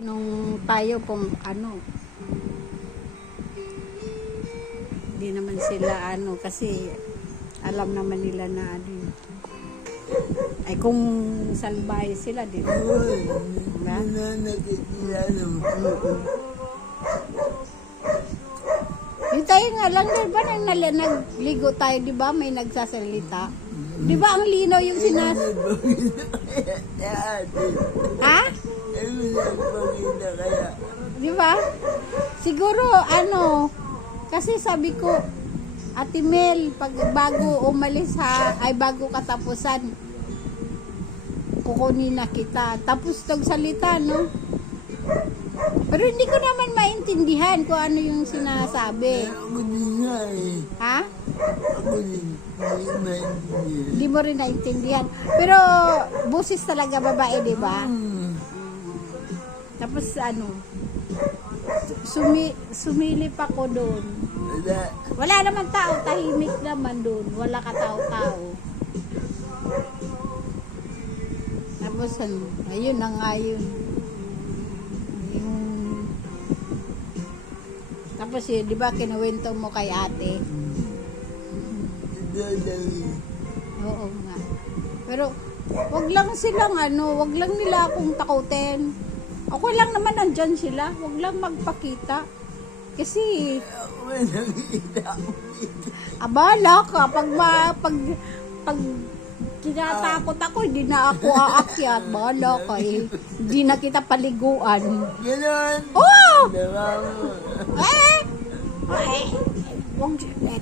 Nung tayo pong hindi naman sila kasi alam naman nila na ay kung salbahe sila, di ba? Diba? Yung tayo nga lang, di ba, nagligo tayo, di ba, may nagsasalita. Di ba, ang linaw yung Ha? Di ba? Siguro, kasi sabi ko, Ate Mel, pag bago umalis bago katapusan, kukunin na kita. Tapos nagsalita, no? Pero hindi ko naman maintindihan kung ano yung sinasabi. Ako din nga eh. Ha? Ako din. Hindi mo rin naintindihan. Pero, busis talaga babae, di ba? Tapos sumilip ako doon. Wala naman tao, tahimik naman doon. Wala ka tao-tao. Tapos ayun na nga yun. Tapos yun, di ba kinuwento mo kay ate? Oo nga. Pero, wag lang silang wag lang nila akong takutin. Ako lang naman nandyan sila. Wag lang magpakita. Kasi, abala ka. Pag tinatakot ako, hindi na ako aakyat. Bahala ka eh. Hindi na kita paliguan. Ganon. Oh!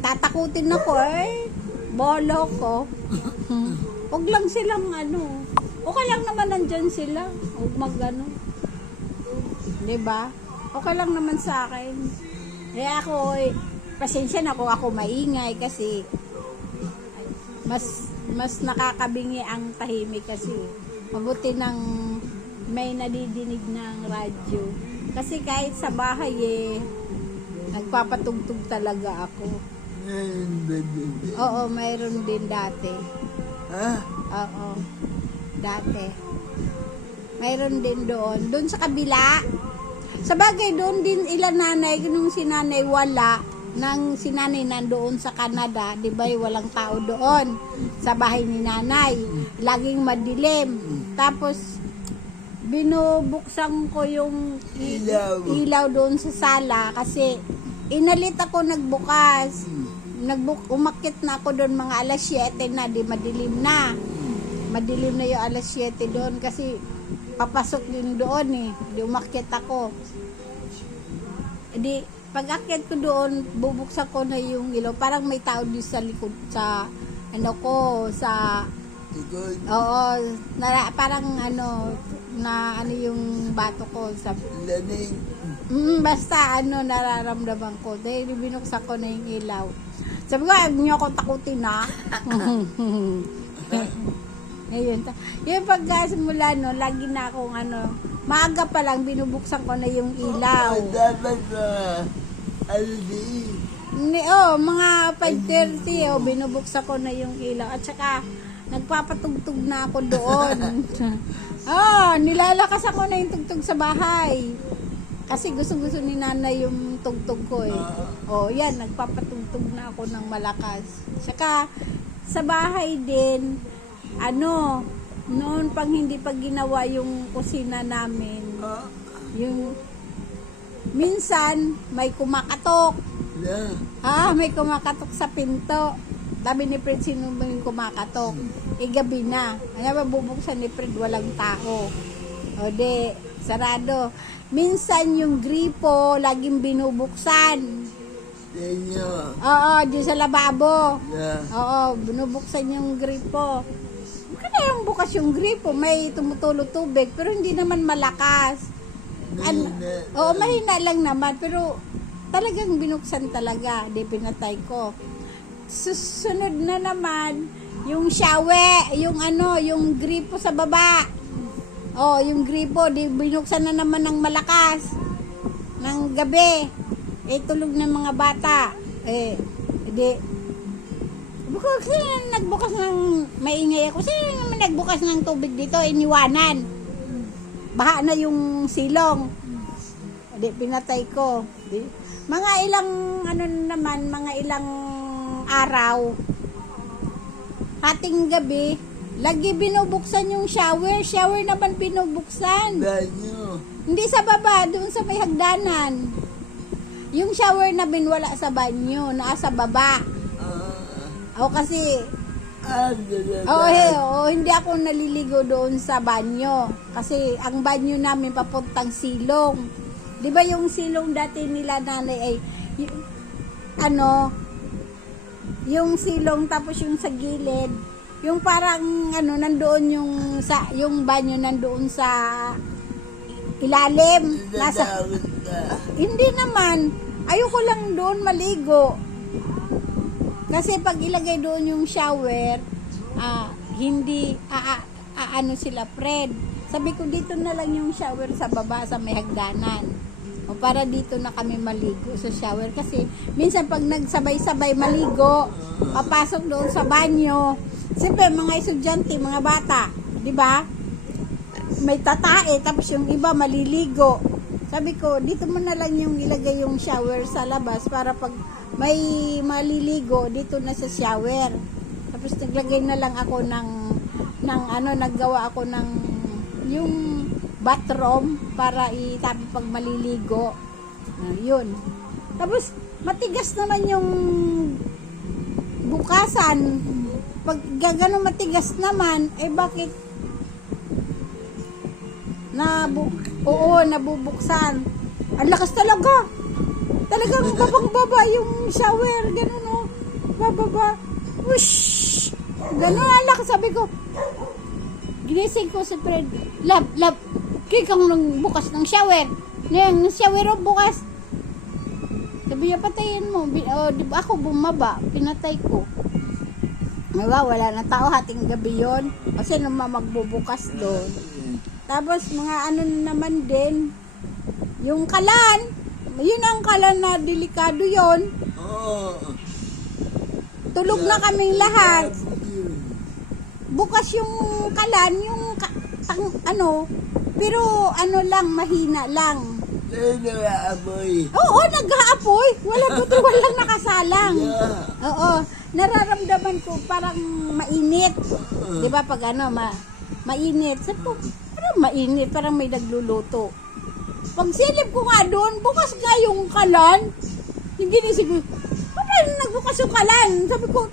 Tatakutin ako eh. Bahala ko. Huwag lang silang okay lang naman nandyan sila. Huwag diba? Okay lang naman sa akin. Kaya ako, pasensya na kung ako maingay kasi mas nakakabingi ang tahimik kasi. Mabuti nang may nadidinig ng radyo. Kasi kahit sa bahay nagpapatugtog talaga ako. Oo, mayroon din dati. Ha? Oo, dati. Mayroon din doon. Doon sa kabila. Sa bagay, doon din ilan nanay. Nung si nanay wala, nang si nanay nandoon sa Canada, di ba walang tao doon sa bahay ni nanay. Laging madilim. Tapos, binubuksan ko yung ilaw doon sa sala kasi inalit ako nagbukas. Umakyat na ako doon mga alas 7 na, di madilim na. Madilim na yung alas 7 doon kasi papasok din doon di umakyat ako. Di pag-akyat ko doon, bubuksan ko na yung ilaw. Parang may tao din sa likod sa sa oo, parang yung bato ko sa Lamig. basta nararamdaman ko. Dahil binuksan ko na yung ilaw. Sabi ko, huwag niyo ako takutin na. Ayun. Yung pagkasimula lagi na akong maaga pa lang binubuksan ko na yung ilaw. Dapat Mga 5:30 binubuksan ko na yung ilaw. At saka nagpapatugtog na ako doon. Nilalakas ako na yung tugtog sa bahay. Kasi gusto ni nanay yung tugtog ko yan, nagpapatugtog na ako ng malakas. Saka sa bahay din, noon pag hindi pa ginawa yung kusina namin, yung minsan may kumakatok. May kumakatok sa pinto. Sabi ni Fred, sino ba yung kumakatok? Gabi na. Bubuksan ni Fred, walang tao. Sarado. Minsan yung gripo, laging binubuksan. Oo, dyan sa lababo. Oo, binubuksan yung gripo. Kaya yung bukas yung gripo, may tumutulo tubig, pero hindi naman malakas. Mahina lang naman, pero talagang binuksan talaga. Pinatay ko. Susunod na naman, yung shower, yung gripo sa baba. Yung gripo, binuksan na naman ng malakas. Ng gabi. Tulog ng mga bata. Nagbukas ng, maingay ako. Sino naman nagbukas ng tubig dito? Iniwanan. baha na yung silong. Di, pinatay ko. Di, mga ilang, ano naman, mga ilang araw, hating gabi, lagi binubuksan yung shower. Shower naman binubuksan. Banyo. Hindi sa baba, doon sa may hagdanan. Yung shower namin wala sa banyo, nasa baba. O kasi, hindi ako naliligo doon sa banyo. Kasi ang banyo namin papuntang silong. Di ba yung silong dati nila nanay ay, yung silong tapos yung sa gilid, yung parang nandoon yung banyo nandoon sa ilalim. Hindi naman, ayoko lang doon maligo. Kasi pag ilagay doon yung shower, hindi sila Fred. Sabi ko dito na lang yung shower sa baba sa may hagdanan. O para dito na kami maligo sa shower kasi minsan pag nagsabay-sabay maligo, papasok doon sa banyo. Siyempre mga estudyante, mga bata, 'di ba? May tatae tapos yung iba maliligo. Sabi ko, dito mo na lang yung ilagay yung shower sa labas para pag may maliligo dito na sa shower. Tapos naglagay na lang ako naggawa ako ng yung bathroom para itabi pag maliligo. Yun. Tapos matigas naman yung bukasan. Pag gano'n matigas naman, bakit nabubuksan. Ang lakas talaga. Talagang babang-baba yung shower. Ganun o. Bababa. Whoosh! Ganun ang lakas. Sabi ko, ginising ko si Fred. Love. Kaya kang nang bukas ng shower. Yung shower o bukas. Sabi niya, patayin mo. Diba ako bumaba. Pinatay ko. Diba, wala na tao. Hating gabi yun. Kasi naman magbubukas doon. Tapos mga naman din, yung kalan, yun ang kalan na delikado yon. Tulog na kaming lahat. Bukas yung kalan, yung pero lang, mahina lang. Oo, nag-aapoy. Walang nakasalang. Oo, nararamdaman ko parang mainit. Di ba pag mainit. Sabi ko, mainit, parang may nagluluto. Pag silip ko nga doon, bukas nga yung kalan. Yung ginisig ko, paano nagbukas yung kalan? Sabi ko,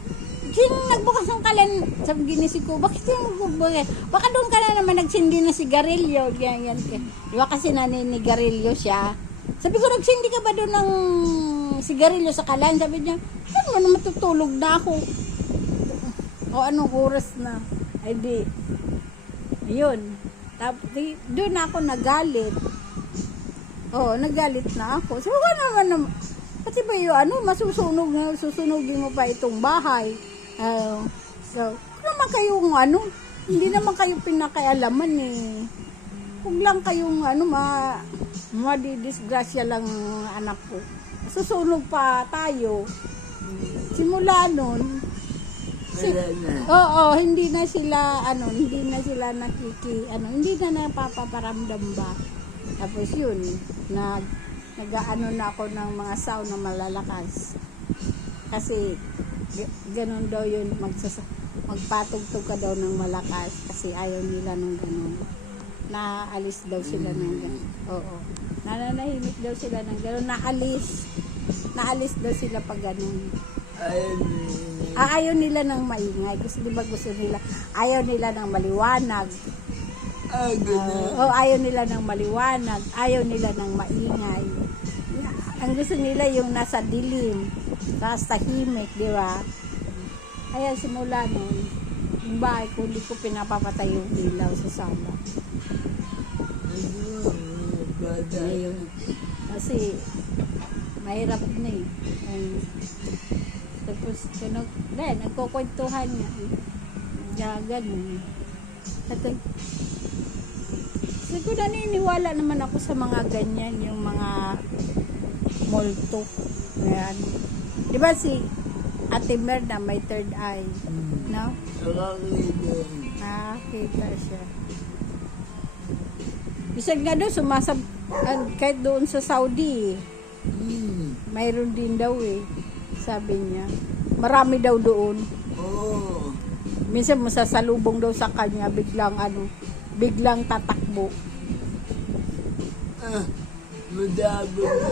sino nagbukas yung kalan? Sabi ginisig ko, bakit yung magbubukas? Baka doon ka na naman nagsindi na sigarilyo. Ganyan. Di ba kasi naninigarilyo siya? Sabi ko, nagsindi ka ba doon ng sigarilyo sa kalan? Sabi niya, ano na matutulog na ako. O anong oras na? Ay di, yun. Tapos doon ako nagalit. Nagalit na ako. Sabi ko naman, pati ba yung susunugin mo pa itong bahay. So, naman kayong hindi naman kayo pinakaialaman eh. Huwag lang kayong madidisgrasya lang anak ko. Susunog pa tayo. Simula nun, hindi na sila hindi na napaparamdam ba. Tapos yun, na ako ng mga sound na malalakas. Kasi ganun daw yun, magpatugtog ka daw ng malakas kasi ayaw nila nung ganun. Naalis daw sila ng ganun. Oo. Nananahimik daw sila ng ganun. Naalis daw sila pag ganun. Ayaw nila ng maingay kasi di ba gusto nila, ayaw nila ng maliwanag. Ayaw nila ng maliwanag, ayaw nila ng maingay. Ang gusto nila yung nasa dilim, nasa tahimik, di ba? Kaya simula nun, yung bahay ko, hindi ko pinapapatay yung ilaw sa sala. Ayun. Kasi mahirap na eh. Tapos nagkukwentuhan niya. Ganun. Kasi naniniwala naman ako sa mga ganyan, yung mga multo. Ayan. Di ba si Ate Merna may third eye? No? Nakakita siya. Bisag nga daw, kahit doon sa Saudi, mayroon din daw eh. Sabi niya. Marami daw doon. Oo. Minsan masasalubong daw sa kanya, biglang tatakbo. Madami na.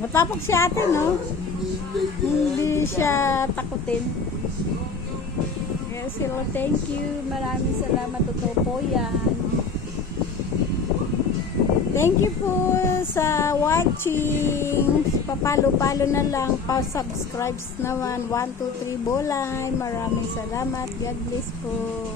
Matapang si ate, no? Hindi siya takutin. Yes, hello, thank you. Maraming salamat. Totoo po yan. Thank you po sa watching. Papalo-palo na lang. Pa-subscribe naman. 1, 2, 3 Bolay. Maraming salamat. God bless po.